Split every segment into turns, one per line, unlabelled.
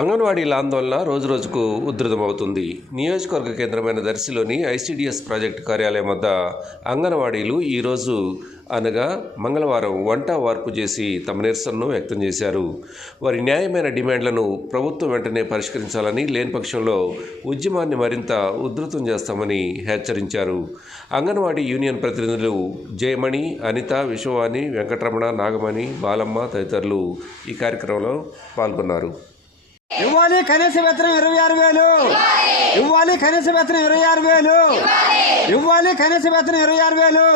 అంగన్వాడీల ఆందోళన రోజురోజుకు ఉధృతమవుతుంది. నియోజకవర్గ కేంద్రమైన దర్శిలోని ఐసిడిఎస్ ప్రాజెక్టు కార్యాలయం వద్ద అంగన్వాడీలు ఈరోజు అనగా మంగళవారం వంట వార్పు చేసి తమ నిరసనను వ్యక్తం చేశారు. వారి న్యాయమైన డిమాండ్లను ప్రభుత్వం వెంటనే పరిష్కరించాలని లేని పక్షంలో ఉద్యమాన్ని మరింత ఉధృతం చేస్తామని హెచ్చరించారు. అంగన్వాడీ యూనియన్ ప్రతినిధులు జయమణి అనిత విశ్వవాణి వెంకటరమణ నాగమణి బాలమ్మ తదితరులు ఈ కార్యక్రమంలో పాల్గొన్నారు.
ఇవ్వాలి కనీస వేతనం ఇరవై ఆరు వేలు. ఇవ్వాలి కనీస వేతనం ఇరవై ఆరు వేలు. ఇవ్వాలి కనీస వేతనం ఇరవై ఆరు వేలు.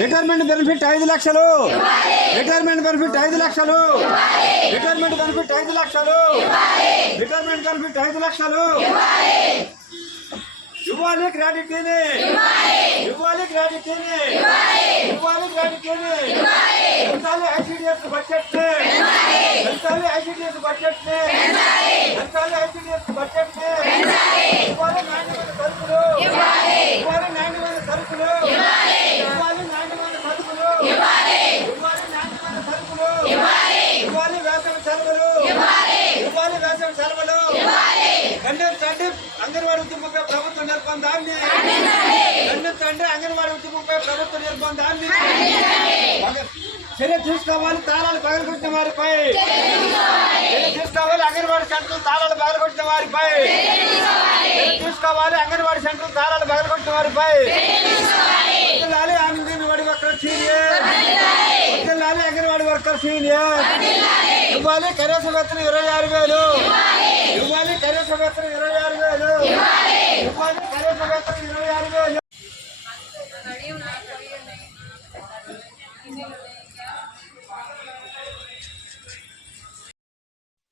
రిటైర్మెంట్ బెనిఫిట్ ఐదు లక్షలు. రిటైర్మెంట్ బెనిఫిట్ ఐదు లక్షలు. రిటైర్మెంట్ బెనిఫిట్ ఐదు లక్షలు. రిటైర్మెంట్ బెనిఫిట్ ఐదు లక్షలు. ఇవ్వాలి క్రెడిట్ ఇవ్వాలి క్రెడిట్ ఇవ్వాలి క్రెడిట్ పెంచాలి ఐసీడీఎస్ బడ్జెట్ పెంచాలి ఐసీడీఎస్ బడ్జెట్ పెంచాలి ఐసీడీఎస్ బడ్జెట్ ఇవ్వాలి నాణ్యమైన సరుకులు. ఇవ్వాలి నాణ్యమైన సరుకులు. ఇవ్వాలి నాణ్యమైన సరుకులు. ఇవ్వాలి నాణ్యమైన సరుకులు. ఇవ్వాలి వేసవి సెలవులు. ఇవ్వాలి వేసవి సెలవులు. ఖండించండి అంగన్వాడీ ఉద్యమంపై ప్రభుత్వ నిర్బంధాన్ని ఖండించండి అంగన్వాడీ ఉద్యమంపై ప్రభుత్వ నిర్బంధాన్ని పగ- చర్య తీసుకోవాలి తాళాలు పగలగొట్టిన వారిపై. చర్య తీసుకోవాలి అంగన్వాడీ సెంటర్ తాళాలు పగలగొట్టిన వారిపై. చర్య తీసుకోవాలి అంగన్వాడీ సెంటర్ తాళాలు పగలగొట్టిన వారిపై. వదిలాలి అంగన్వాడీ వర్కర్ సీనియర్. వదిలాలి అంగన్వాడీ వర్కర్ సీనియర్. ఇవ్వాలి కనీస వేతనం ఇరవై ఆరు వేలు. ఇవ్వాలి కనీస వేతనం ఇరవై ఆరు వేలు. ఇవ్వాలి కనీస వేతనం ఇరవై ఆరు వేలు.